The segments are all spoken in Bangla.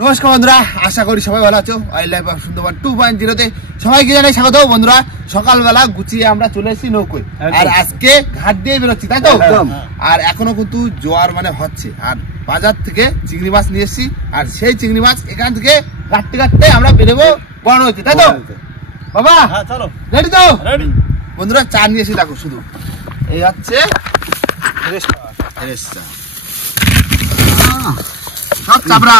নমস্কার বন্ধুরা, আশা করি সবাই ভালো আছো। ওয়াইল্ড লাইফ অফ সুন্দরবন 2.0 সবাইকে জানাই স্বাগত। বন্ধুরা, সকালবেলা গুছিয়ে আমরা চলে এসেছি নৌকোয়, আর আজকে ঘাট দিয়ে বেরোচ্ছি, তাই তো? আর এখনো কিন্তু জোয়ার মানে হচ্ছে, আর বাজার থেকে চিংড়ি মাছ নিয়ে এসেছি, আর সেই চিংড়ি মাছ এখান থেকে কাটতে কাটতে আমরা বেরোবো বড় হচ্ছে, তাই তো বাবা? চলো, রেডি তো? বন্ধুরা, চা নিয়ে এসে দেখো, শুধু এই হচ্ছে সব চাবড়া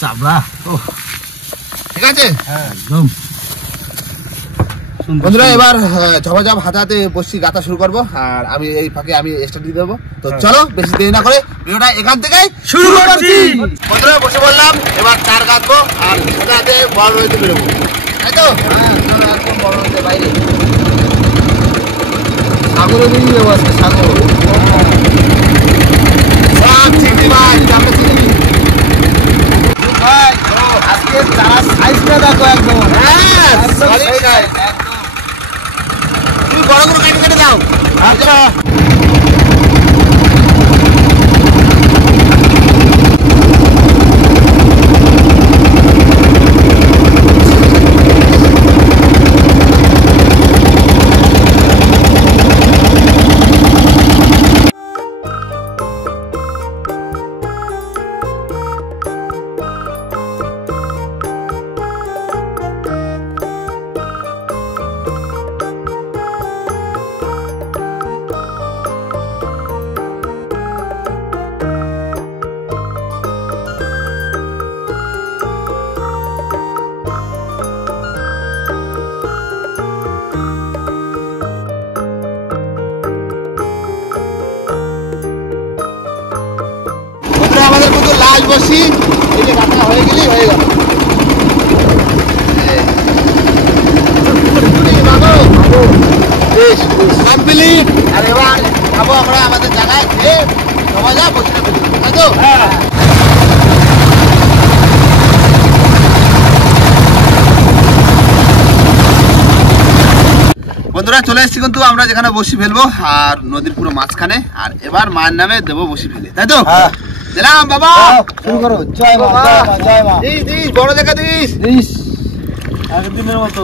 চাবড়া, ঠিক আছে? একদম। বন্ধুরা, এবার ঝপাঝপ হাতে হাতে বসছি, গাঁথা শুরু করবো, আর আমি এই ফাঁকে আমি স্টার্ট দিয়ে দেবো। তো চলো, বেশি দেরি না করে ভিডিওটা এখান থেকেই শুরু করছি। বন্ধুরা, বসে বললাম, এবার চার গাঁথবো, আর সাথে হাতে বড় হইতে বেরোবো, তাই তো? একদম বড় হইতে বাইরে সাগরে নিয়ে যাবো আজকে, সাগর সব চিংড়ি মাছ, আমরা চিংড়ি ভাই। আজকে চারা সাইজটা দেখো, একদম তুমি বড় করে কেটে কেটে দাও। আচ্ছা, আমাদের মতো লাশ বসি, এই যে গাঁথা হয়ে গেলেই হয়ে গেল। আর এবার যাবো আমরা আমাদের জায়গায়, খেয়ে সবাই যা বসে তাই তো? বন্ধুরা, চলে এসেছি কিন্তু আমরা যেখানে বসি ফেলবো, আর নদীর পুরো মাঝখানে, আর এবার মায়ের নামে দেবো বসি ফেলে, তাই তো? দিলাম বাবা, শুরু করো। জয় বাবা, জয় মা। দিস দিস, বড় দেখা দিস দিস, আগের দিনের মতো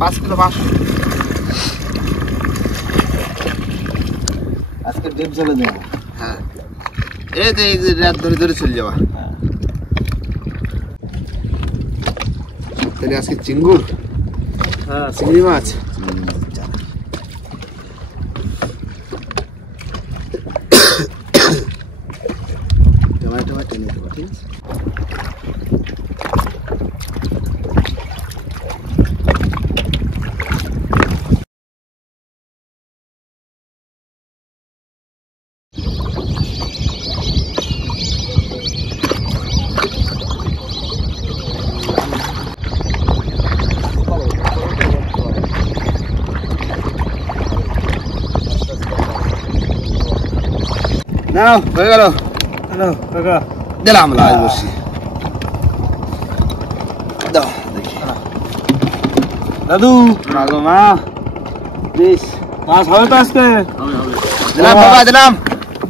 5 কিলো মাছ আজকে ডেপ চলে যাবো। হ্যাঁ, এই যে রাত ধরে ধরে চলে যাওয়া। তাহলে আজকে চিঙ্গুর, হ্যাঁ চিংড়ি মাছ। টমেটো নিতে পারি, ঠিক আছে? নাও, হয়ে গেল। দিলাম লাশ বসি, দাও দেখি। দাদু, মাগো মা, দিস মাছ হবে তো আজকে? দিলাম বাবা, দিলাম।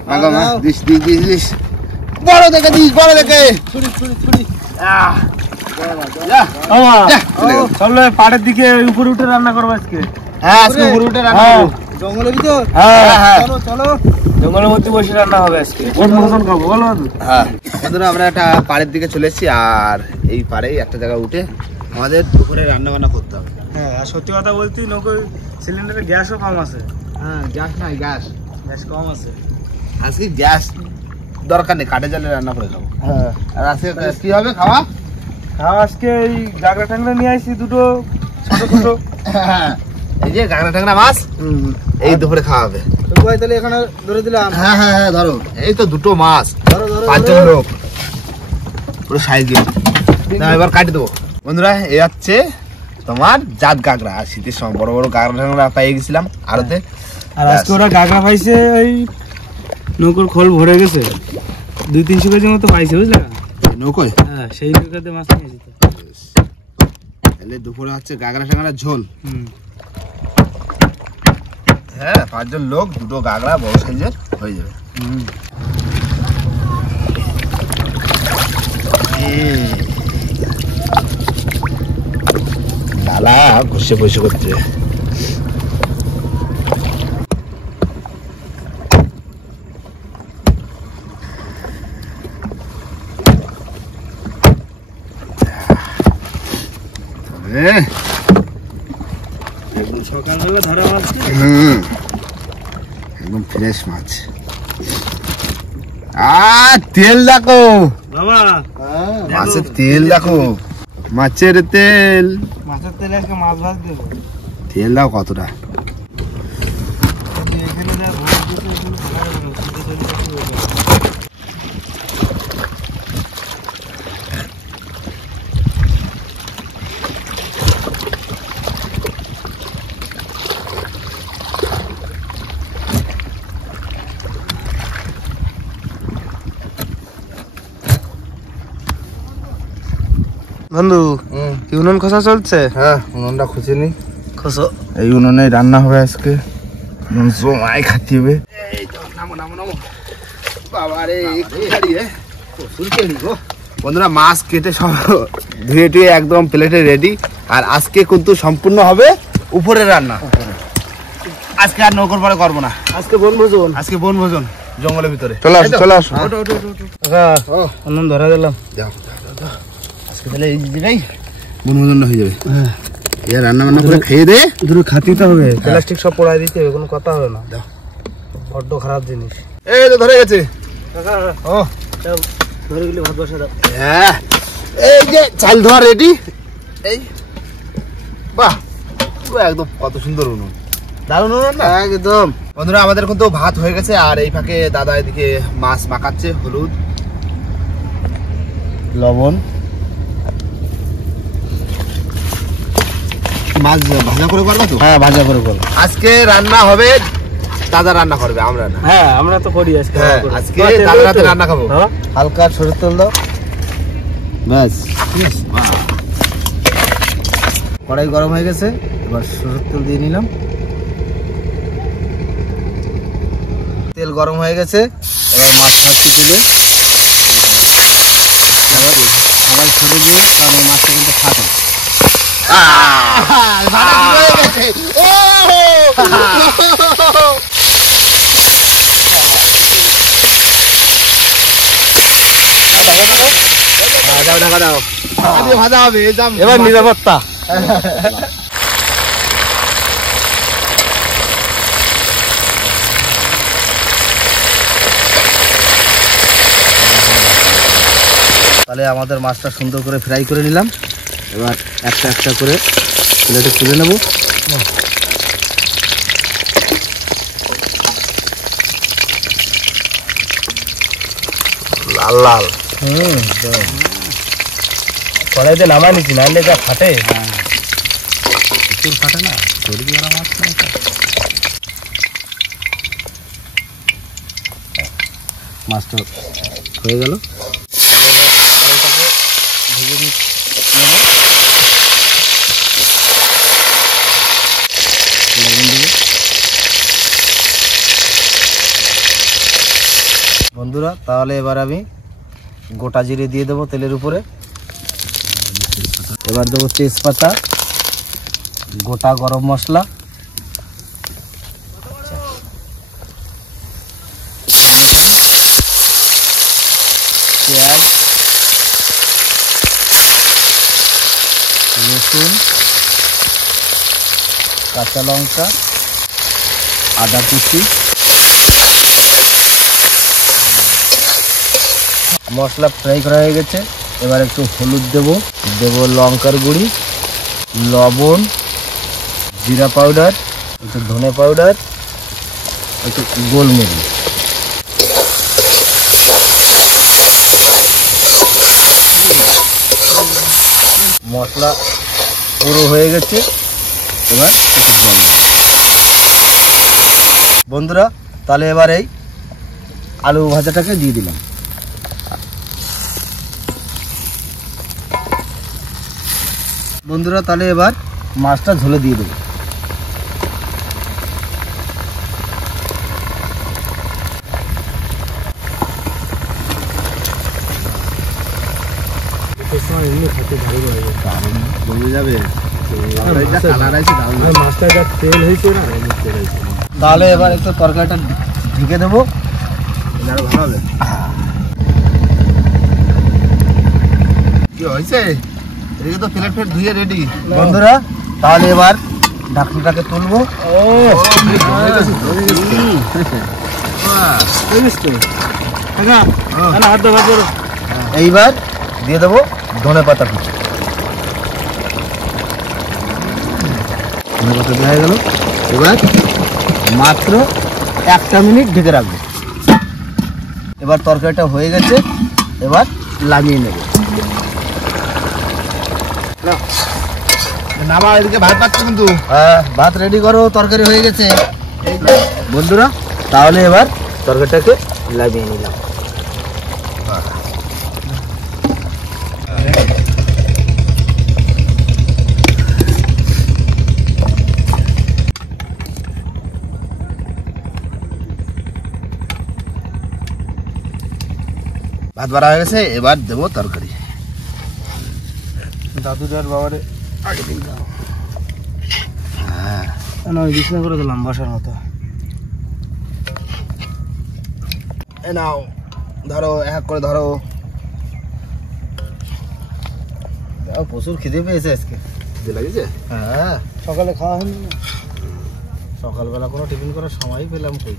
মাগো মা, দিস দিস দিস দিস, বড় দেখে দিস, বড় দেখে। ছুরি ছুরি ছুরি, চলো পাড়ের দিকে উপরে উঠে রান্না করবো আজকে। হ্যাঁ, আজকে উপরে উঠে রান্না করবো, জঙ্গলের ভিতর। হ্যাঁ হ্যাঁ, চলো চলো, জঙ্গলের মধ্যে বসে রান্না হবে আজকে, খাবো, বলো? হ্যাঁ বন্ধুরা, আমরা একটা পাড়ের দিকে চলে এসেছি, আর এই পাড়েই একটা জায়গা উঠে আমাদের দুপুরে রান্না বান্না করতে হবে। হ্যাঁ, আর সত্যি কথা বলতে নৌকো সিলিন্ডারে গ্যাসও কম আছে। হ্যাঁ, গ্যাস নাই, গ্যাস কম আছে। আজকে গ্যাস দরকার নেই, কাঠে জালে রান্না করে খাবো। হ্যাঁ, আর আজকে কি হবে খাওয়া? আজকে এই গাগরা ট্যাংরা নিয়ে আসছি, দুটো ছোট ছোট। হ্যাঁ, এই যে গাগরা ট্যাংরা মাছ, এই দুপুরে খাওয়া হবে। তাহলে এখানে ধরে দিলাম। হ্যাঁ হ্যাঁ হ্যাঁ, ধরো, এই তো দুটো মাছ, 5 জন লোক, পুরো সাইজ দিয়ে এবার কাটি দেবো। বন্ধুরা, এই হচ্ছে তোমার জাত গাগরা, আর শীতের সময় বড় বড় গাগরা ট্যাংরা পেয়ে গেছিলাম আড়তে, আর আজকে ওরা গাগরা পাইছে, ওই নৌকোর খোল ভরে গেছে, 200-300 কেজির মতো পাইছে, বুঝলে? নৌকোয়, হ্যাঁ, সেই নৌকাতে মাছ নিয়েছি। তাহলে দুপুরে হচ্ছে গাগরা ট্যাংরা ঝোল। হ্যাঁ 5 জন লোক, 2টো গাগড়া বড় সাইজের হয়ে যাবে। ডালা ঘষে বসে করতে সকালবেলা ধরা মাছ। একদম ফ্রেশ মাছ। তেল দেখো বাবা, মাছের তেল দেখো, মাছের তেল। মাছের তেল আজকে মাছ ভাজ দেবো। তেল দাও কতটা। বন্ধু উনুন খোসা চলছে? হ্যাঁ উনুনটা খুঁজে নি, খোসো। এই উনুনে রান্না হবে আজকে, জমাই খাতে হবে। বন্ধুরা মাছ কেটে সব ধুয়ে টুয়ে একদম প্লেটে রেডি। আর আজকে কিন্তু সম্পূর্ণ হবে উপরে রান্না। আজকে আর নৌকর পরে করবো না, আজকে বনভোজন। আজকে বনভোজন জঙ্গলের ভিতরে। চলে আসো চলে আসো। উনুন ধরা দিলাম, যাও তাহলে এই জায়গায় বনভোজন হয়ে যাবে। রান্না বান্না করে খেয়ে দে, দুটো খাতিতে হবে। প্লাস্টিক সব পোড়াই দিতে হবে, কোনো কথা হবে না। বড্ড খারাপ জিনিস। এই তো ধরে গেছে। ও ধরে গেলে ভাত বসা দাও। হ্যাঁ এই যে চাল ধোয়া রেডি। এই বাহ, একদম কত সুন্দর উনুন, দারুণ উনুন না একদম। বন্ধুরা আমাদের কিন্তু ভাত হয়ে গেছে, আর এই ফাঁকে দাদা এদিকে মাছ মাখাচ্ছে, হলুদ লবণ। মাছ ভাজা করে করবো তো? হ্যাঁ ভাজা করে করবো। আজকে রান্না হবে, দাদা রান্না করবে, আমরা না। হ্যাঁ আমরা তো করি আজকে। আজকে দাদার হাতে রান্না খাবো। হালকা সরষের তেল দাও, ব্যাস। কড়াই গরম হয়ে গেছে, এবার সরষের তেল দিয়ে নিলাম। তেল গরম হয়ে গেছে, এবার মাছ ভাজতে দিলে সবাই ছেড়ে দিয়ে, কারণ এই মাছটা কিন্তু খাটো। এবার নিরাপত্তা। তাহলে আমাদের মাছটা সুন্দর করে ফ্রাই করে নিলাম। এবার একটা একটা করে প্লেটে তুলে নেব। লাল লাল। কড়াইতে নামাই নিচ্ছি, নাইলে যা ফাটে। প্রচুর ফাটে না, চর্বি ওরা মাছ না। মাছটা হয়ে গেল। বন্ধুরা তাহলে এবার আমি গোটা জিরে দিয়ে দেবো তেলের উপরে। এবার দেবো তেজপাতা, গোটা গরম মশলা, পেঁয়াজ, রসুন, কাঁচা লঙ্কা, আদা কুচি। মশলা ফ্রাই করা হয়ে গেছে, এবার একটু হলুদ দেবো, লঙ্কার গুঁড়ি, লবণ, জিরা পাউডার, একটু ধনে পাউডার, একটু গোলমরিচ। মশলা পুরো হয়ে গেছে, এবার একটু জল দেব। বন্ধুরা তাহলে এবার এই আলু ভাজাটাকে দিয়ে দিলাম। বন্ধুরা তাহলে এবার মাছটা ঝোলে দিয়ে দেবো। এমনি খেতে ভালো লাগে, দারুণ জমে যাবে। মাছটা যা তেল হয়েছে না, তেল হয়েছে। তাহলে এবার একটু তরকারিটা ঢেকে দেবো, আরো ভালো হবে। কি হয়েছে? এদিকে তো প্লেট ফেট ধুয়ে রেডি বন্ধুরা। তাহলে এবার ঢাকনিটাকে তুলবো। এইবার দিয়ে দেবো ধনে পাতা কুচি। ধনে পাতা দেওয়া হয়ে গেল। এবার মাত্র 1 মিনিট ঢেকে রাখবো। এবার তরকারিটা হয়ে গেছে, এবার লাগিয়ে নেব। নামা, এদিকে ভাত পাচ্ছ কিন্তু। হ্যাঁ, ভাত রেডি করো, তরকারি হয়ে গেছে বন্ধুরা। তাহলে এবার তরকারিটাকে লাগিয়ে নিলাম। ভাত বাড়া হয়ে গেছে, এবার দেবো তরকারি। দাদুদার বাবারে আগে দিন দাও। হ্যাঁ, বিছনা করে দিলাম বসার মতো। এ নাও, ধরো, এক করে ধরো। প্রচুর খিদে পেয়েছে আজকে। খিদে লাগছে? হ্যাঁ, সকালে খাওয়া হয়নি, সকালবেলা কোনো টিফিন করার সময়ই পেলাম কই।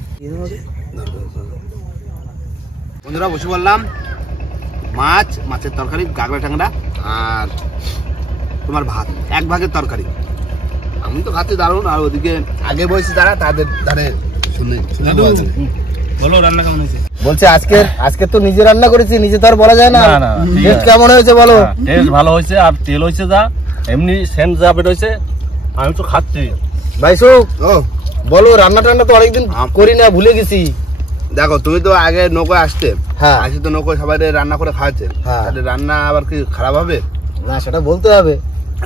বন্ধুরা বসে বললাম, মাছের তরকারি, গাগরা ট্যাংরা, আর তোমার ভাত, 1 ভাগের তরকারি। আমি তো খাচ্ছি দারুণ। আর ওদিকে আগে বসে যারা, তাদের ধারে শুনে বলো রান্না কেমন হয়েছে। বলছে আজকে তো নিজে রান্না করেছি, নিজে তো আর বলা যায় না। টেস্ট কেমন হয়েছে বলো? টেস্ট ভালো হয়েছে, আর তেল হয়েছে যা, এমনি সেন্ট যা বের হয়েছে, আমি তো খাচ্ছি। ভাই সুখ, বলো, রান্না টান্না তো অনেকদিন করি না, ভুলে গেছি। দেখো, তুমি তো আগে নৌকো আসতে, হ্যাঁ, আসি তো নৌকো সবাই রান্না করে খাওয়াচ্ছে। তাহলে রান্না আবার কি খারাপ হবে? না, সেটা বলতে হবে।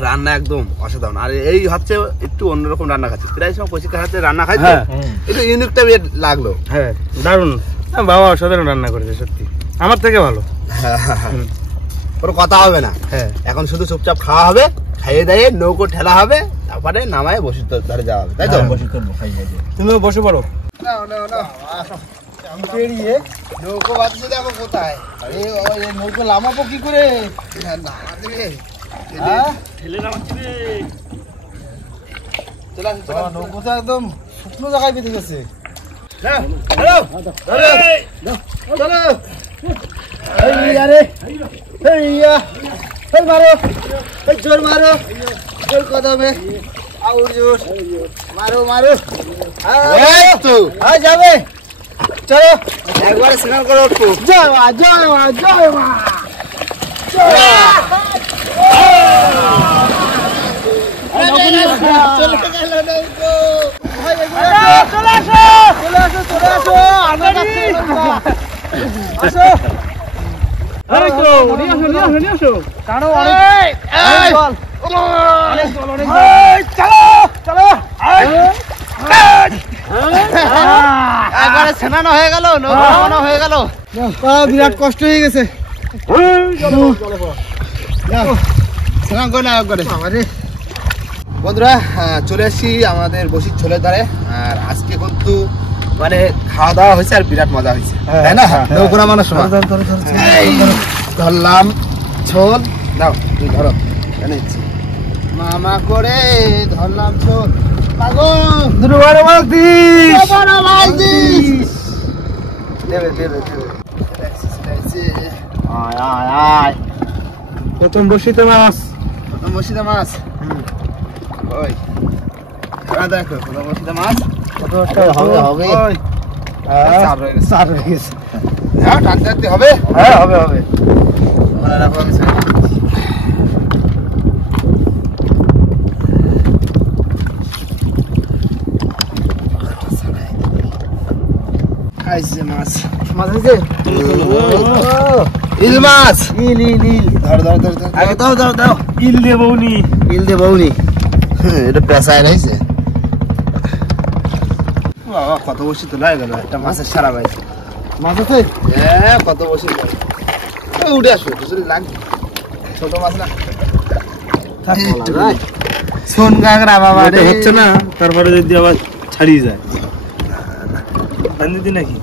রান্না একদম অসাধারণ। আর এই হচ্ছে একটু অন্যরকম রান্না খাচ্ছি, প্রায় সময় কচিকার হাতে রান্না খাইছে, একটু ইউনিকটা লাগলো। হ্যাঁ, দারুণ। বাবা অসাধারণ রান্না করেছে, সত্যি আমার থেকে ভালো। কোনো কথা হবে না। হ্যাঁ, এখন শুধু চুপচাপ খাওয়া হবে, খাইয়ে দাইয়ে নৌকো ঠেলা হবে, তারপরে নামায় বসে ধরে যাওয়া হবে, তাই তো? তুমিও বসে পড়ো। নৌকো বাঁধছে, দেখো কোথায়। নৌকো লামাবো কি করে? নৌকোটা একদম শুকনো জায়গায় বেঁধে গেছে। মারো, জোর মারো, জোর কদমে, আউর জোর মারো, মারো। যাবে, চলো একবারে স্নান করে উঠবো। জয় মা, জয় মা, জয় মা, একবারে স্নানো হয়ে গেল, নৌকানো হয়ে গেল। বিরাট কষ্ট হয়ে গেছে। স্নান করে না একবারে। বন্ধুরা, চলে আসছি আমাদের বসির ছোলের ধারে। আর আজকে কিন্তু মানে খাওয়া দাওয়া হয়েছে, আর বিরাট মজা হয়েছে, তাই না? নৌকো নামানোর সময় ধরলাম ছোল। দাও, তুই ধরো, মামা করে ধরলাম ছোল। প্রথম বসিতে মাছ, প্রথম বসিতে মাছ। ওই দেখো, প্রথম বসিতে মাছ হবে হবে। চার হয়ে গেছে। হ্যাঁ, টানতে হবে। হ্যাঁ, হবে হবে। খাইছে মাছ, মাছ হয়েছে, ইল মাছ। ইল ইল ইল, ধর ধর ধর ধর, আগে দাও দাও দাও। ইল দিয়ে বউনি, ইল দিয়ে বউনি। এটা পেশায় রয়েছে। বাবা, কত বসে তোলা হয়ে গেল, একটা মাছের সারা পাইছে। মাছ আছে? হ্যাঁ, কত বসে উঠে আসো, লাগবে। ছোট মাছ না শোন কাঁকড়া বাবা রে হচ্ছে না, তারপরে যদি আবার ছাড়িয়ে যায় বান্ধি নাকি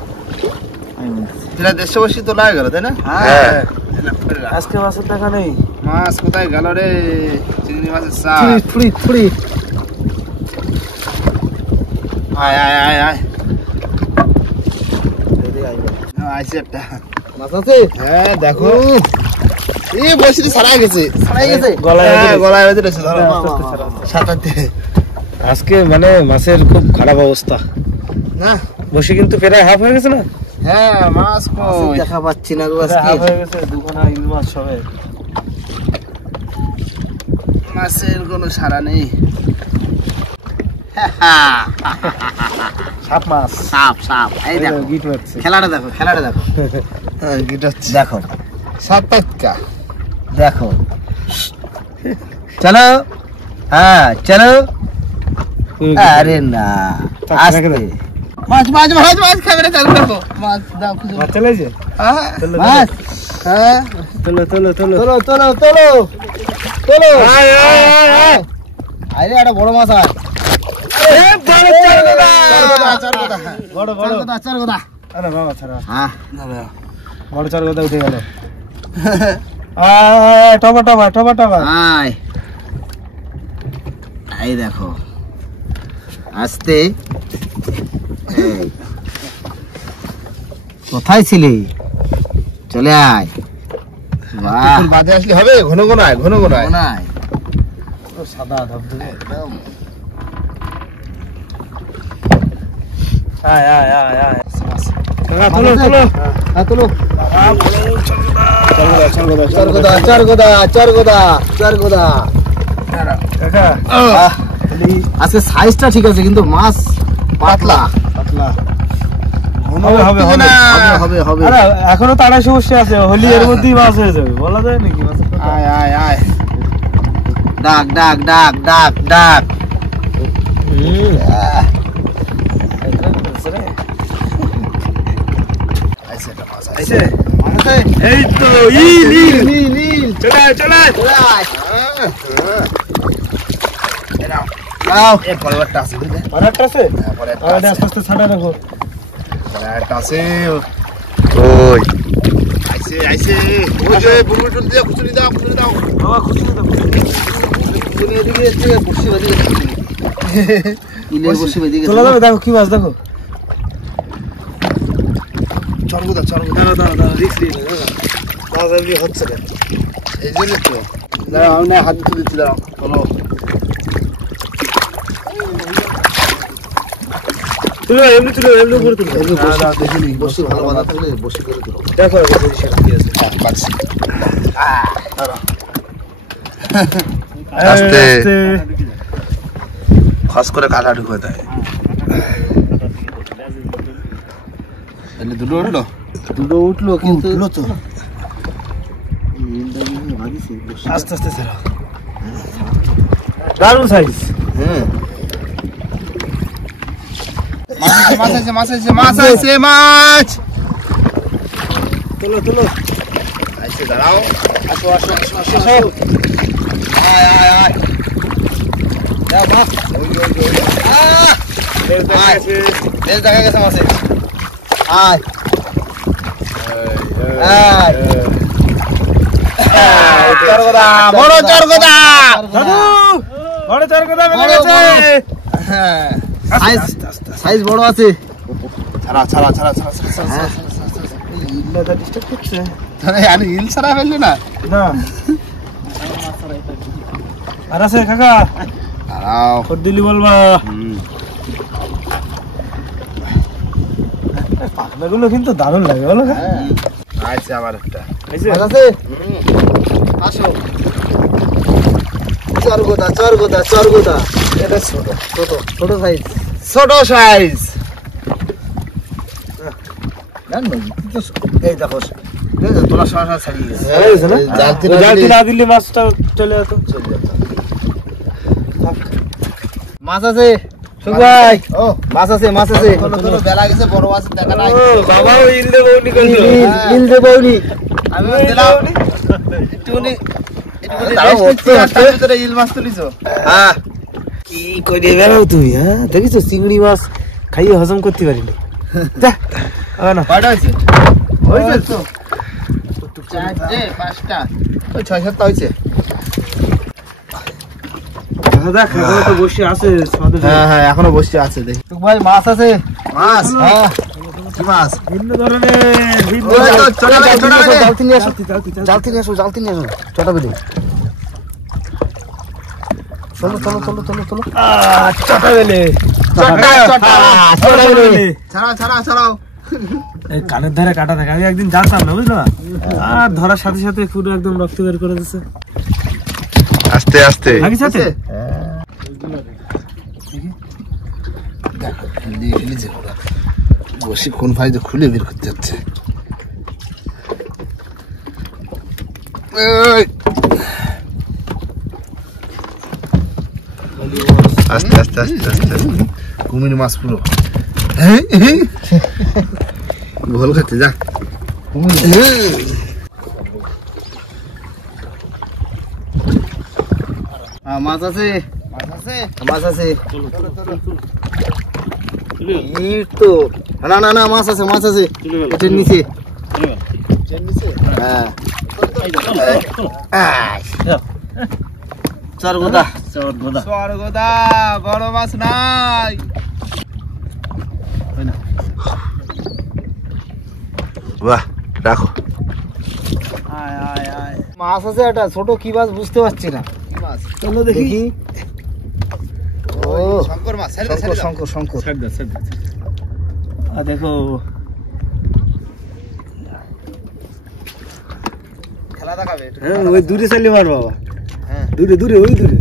এটা দেশে বসে তো লাগে গেল তাই না? হ্যাঁ আজকে মাছের টাকা নেই। মাছ কোথায় গেল রে? চিংড়ি মাছের সাপ। ফুড়ি আয় আয় আয় আয় আইছে একটা মাছ আছে। হ্যাঁ দেখো এই বসিতে ছাড়াই গেছে গলায় গলায় বেঁধে রয়েছে ধরো সাঁতারতে। আজকে মানে মাছের খুব খারাপ অবস্থা না বসে কিন্তু প্রায় হাফ হয়ে গেছে না? হ্যাঁ মাছ কই দেখা পাচ্ছি না গো আজকে। হাফ হয়ে গেছে, দুখানা ইলিশ মাছ সবে। মাছের কোনো সারা নেই। সাপ মাছ সাপ সাপ এই দেখো গিট মারছে। খেলাটা দেখো হ্যাঁ গিটা দেখো সাপ পাক্কা দেখো চলো হ্যাঁ চলো। আরে না আস্তে মাছ মাছ মাছ মাছ খাবে না চালু রাখো মাছ দাও খুঁজে মাছ চলেছে? হ্যাঁ মাছ হ্যাঁ তোলো তোলো তোলো তোলো তোলো তোলো তোলো। আরে একটা বড় মাছ আছে। বড় বড় চার কথা আরে বাবা ছাড়া হ্যাঁ বড় চার কথা উঠে গেল। টবা টবা টবা টবা আয় এই দেখো আস্তে। এই। কোথায় ছিলি? চলে আয়। বাহ বাজে আসলে হবে ঘন ঘন আয় ঘন ঘন আয় নাই সাদা ধবধবে। একদম আয় আয় আয় আয় কাকা তোলো তোলো হ্যাঁ তোলো। চল গোদা চার গোদা চার গোদা চার গোদা। কাকা আজকে সাইজটা ঠিক আছে কিন্তু মাছ পাতলা পাতলা হবে হবে হবে হবে হবে। আরে এখনো তো 250 বসে আছে, হোলি এর মধ্যেই মাছ হয়ে যাবে, বলা যায় নাকি মাছের কথা? আয় আয় আয় ডাক ডাক ডাক ডাক ডাক। আইছে একটা মাছ আইছে? আইছে এই তো ইল ইল নীল নীল চলে আয় চলে আয়। চলে আয়। নাও এ পরেরটা আছে বুঝলে আরেকটা আছে? পরেরটা আরে আস্তে আস্তে ছাড়া রাখো। পরেরটা আছে ওই আইছে আইছে ওই যে বুমুটুন দিয়ে খুচুনি দাও বাবা খুশি তো। তুমি এদিকে এসে বসে বাজি ইলের বসে বাজি চলে যাবে, দেখো কি মাছ দেখো। চরগুদা দাঁড়া দাঁড়া দাঁড়া রিক্স নিয়ে নাও, মাছ এমনি হচ্ছে না। এই জন্য তো দাঁড়াও আমি না হাত তুলে দিচ্ছি দাঁড়াও চলো তুলো এমনি তুলো এমনি করে তুলো। দেখিনি বসে ভালো বাধা থাকলে বসে করে দিল। দেখো আগে পজিশন কি আছে। পাচ্ছি আস্তে আস্তে খস করে কাটা ঢুকে দেয় দুটো উঠলো দুটো উঠলো কিন্তু তো আস্তে আস্তে ছাড়া। দারুণ সাইজ। মাছ আছে মাছ তুলো তুলো আইছে দাঁড়াও আসো আয় আয় আয় দাও মাছ। বেশ দেখা গেছে মাছে। আয় আয় চরগদা বড় চরগদা দাদু বড় চার কথা বেড়ে বড়, গেছে। হ্যাঁ সাইজ বড় আছে। ছাড়া ইল্লাটা ডিস্টার্ব করছে আরে ইল ছাড়া ফেললে না না। আর আছে কাকা দাঁড়াও কর দিলি বলবা। পাখনাগুলো কিন্তু দারুণ লাগে বলো। আইছে আবার একটা আইছে? মাছ আছে আসো। চরগদা এটা ছোট ছোট সাইজ। ছোট সাইজ এই দেখো তোলা সমস্যা ছাড়িয়ে গেছে হয়েছে না? জালতি জালতি না দিলে মাছটা চলে যেত। মাছ আছে সুভাই। ও মাছ আছে তোলো বেলা গেছে বড় মাছ দেখা নাই ও বাবাও ইল দে বউনি করলো। ইল দে বউলি। আমি দিলাম একটুখানি ইল মাছ তুলিছো? হ্যাঁ। কি করে বেড়াও তুমি? হ্যাঁ দেখিছো চিংড়ি মাছ খাইয়ে হজম করতে পারিনি। যা হবে না। কয়টা হয়েছে? হয়েছে তো 4টে 5টা ওই 6-7টা হয়েছে। দেখ এখনো তো বসে আছে। হ্যাঁ হ্যাঁ এখনো বসে আছে। দেখি ভাই মাছ আছে। মাছ? হ্যাঁ কি মাছ? ভিন্ন ধরনের জালতি নিয়ে আসো জালতি নিয়ে আসো চটা বেলে। চলো চলো চলো চলো চলো। চটা বেলে ছাড়াও। এই কানের ধারে কাটা থাকে। আমি একদিন জানতাম না বুঝলো, আর ধরার সাথে সাথে পুরো একদম রক্ত বের করে দিচ্ছে। আস্তে আস্তে নাকি সাথে বসে কোন ফাইজে খুলে বের করতে যাচ্ছে। আস্তে আস্তে আস্তে আস্তে কুমির মাছ পুরো ভোল খাচ্ছে। যা মাছ আছে মাছ আছে। তো না না না মাছ আছে এটার নিচে। স্বর্গদা বড় মাছ নাই। বাহ রাখো। মাছ আছে একটা ছোট কি মাছ বুঝতে পারছি না। চলো দেখি। ও শঙ্কর মাছ। শঙ্কর দেখো খেলা দেখাবে। ওই দূরে চালিয়ে মার বাবা। দূরে ওই দূরে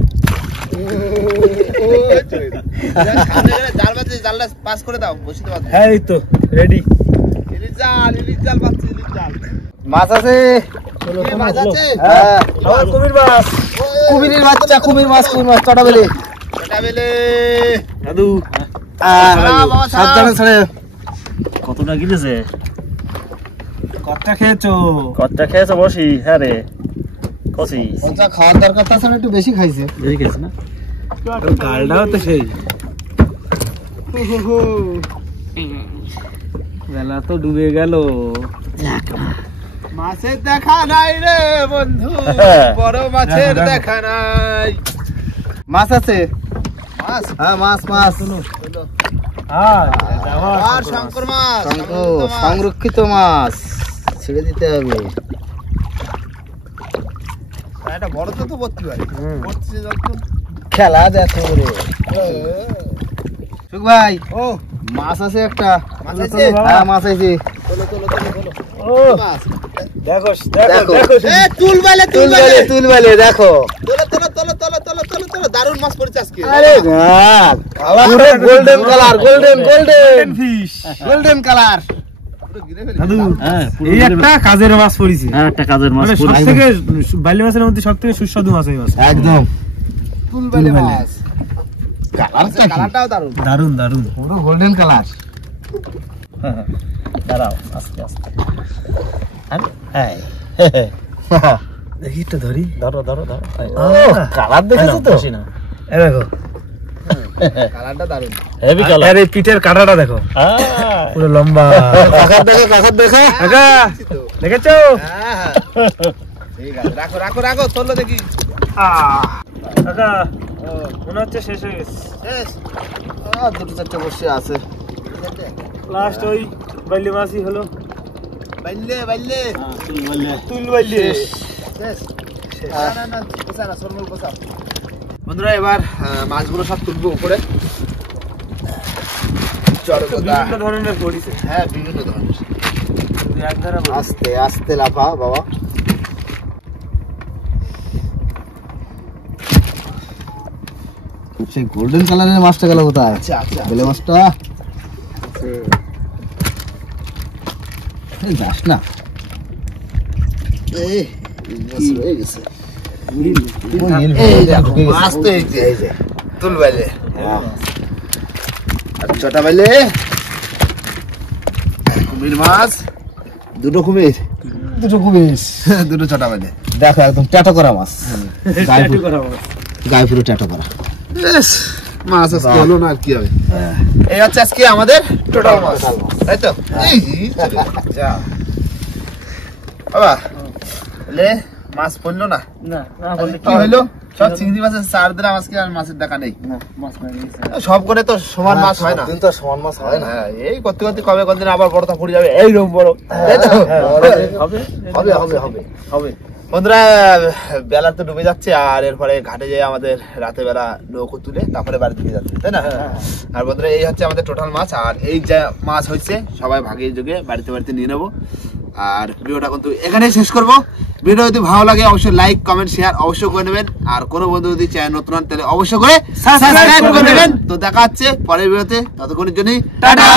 জালটা পাস করে দাও। বসিতে পারবে। হ্যাঁ এই তো রেডি। ইলিশ জাল পাচ্ছি। মাছ আছে। মাছ আছে। কুমিরের বাচ্চা কুমির মাছ চটা বেলে দাদু সাবধানে ছাড়ে। কতটা কিনেছে? কতটা খেয়েছো? কতটা খেয়েছে বসি? হ্যাঁ রে কষি খাওয়ার দরকার তাছাড়া একটু বেশি খাইছে। বেশি খেয়েছে না? গালটাও তো সেই বেলা তো ডুবে গেল। মাছের দেখা নাই রে বন্ধু, বড় মাছের দেখা নাই। মাছ আছে? হ্যাঁ মাছ আর শঙ্কর মাছ। সংরক্ষিত মাছ ছেড়ে দিতে হবে। এটা বড় তো ভর্তি হয়। খেলা দেখো রে সুখ ভাই। ও মাছ আছে একটা। হ্যাঁ মাছ আছে। দারুন মাছ পড়েছে আজকে। Golden colour golden colour. এই একটা কাজের মাছ পড়েছে। একটা কাজের মাছ সবথেকে বাইলি মাছের মধ্যে সবথেকে সুস্বাদু মাছ এই মাছ। একদম তুলবালি মাছ। কালারটাও দারুন পুরো গোল্ডেন কালার। দাঁড়াও আস্তে আস্তে। দেখি একটু ধরি। ধরো কালার দেখেছো তো? এই দেখো কালারটা দারুন। Heavy colour. আরে পিঠের কাঁটাটা দেখো পুরো লম্বা। কাকার দেখো কাকা দেখেছো? ঠিক আছে রাখো চলো দেখি। কাকা মনে হচ্ছে শেষ হয়ে গেছে। দুটো চারটে বসে আছে। লাস্ট ওই বাইলি মাছই হলো। বন্ধুরা এবার মাছগুলো সব তুলবো উপরে। বিভিন্ন ধরনের পড়িছে। হ্যাঁ বিভিন্ন ধরনের। আস্তে আস্তে লাফা বাবা। সেই গোল্ডেন কালারের মাছটা গেল কোথায়? বেলে মাছটা যাস না। চটা বাইলে কুমির মাছ। দুটো চটা বাইলে। দেখো একদম ট্যাটো করা মাছ, গায়ে পুরো ট্যাটো করা মাছ। আজকে হলো না আর কি হবে। এই হচ্ছে আজকে আমাদের টোটাল মাছ, তাই তো? যা বাবা লে মাছ পড়লো না, হইলো সব চিংড়ি মাছের চার দিলাম আজকে, আর মাছের টাকা নেই। সব করে তো সমান মাছ হয় না, সমান মাছ হয় না। এই করতে করতে কবে কদিন আবার বড়টা পড়ে যাবে, এইরকম বড়। হবে হবে হবে হবে। বন্ধুরা বেলা তো ডুবে যাচ্ছে, আর এরপরে ঘাটে যেয়ে আমাদের রাতে বেলা নৌকো তুলে তারপরে বাড়ি দিকে যাচ্ছে, তাই না? আর বন্ধুরা এই হচ্ছে আমাদের টোটাল মাছ, আর এই যে মাছ হয়েছে সবাই ভাগে যোগে বাড়িতে বাড়িতে নিয়ে নেবো। আর ভিডিওটা কিন্তু এখানেই শেষ করবো। ভিডিও যদি ভালো লাগে অবশ্যই লাইক কমেন্ট শেয়ার অবশ্যই করে নেবেন, আর কোনো বন্ধু যদি চ্যানেল নতুন হন তাহলে অবশ্যই করে সাবস্ক্রাইব করে নেবেন। তো দেখা হচ্ছে পরের ভিডিওতে, ততক্ষণের জন্য টাটা।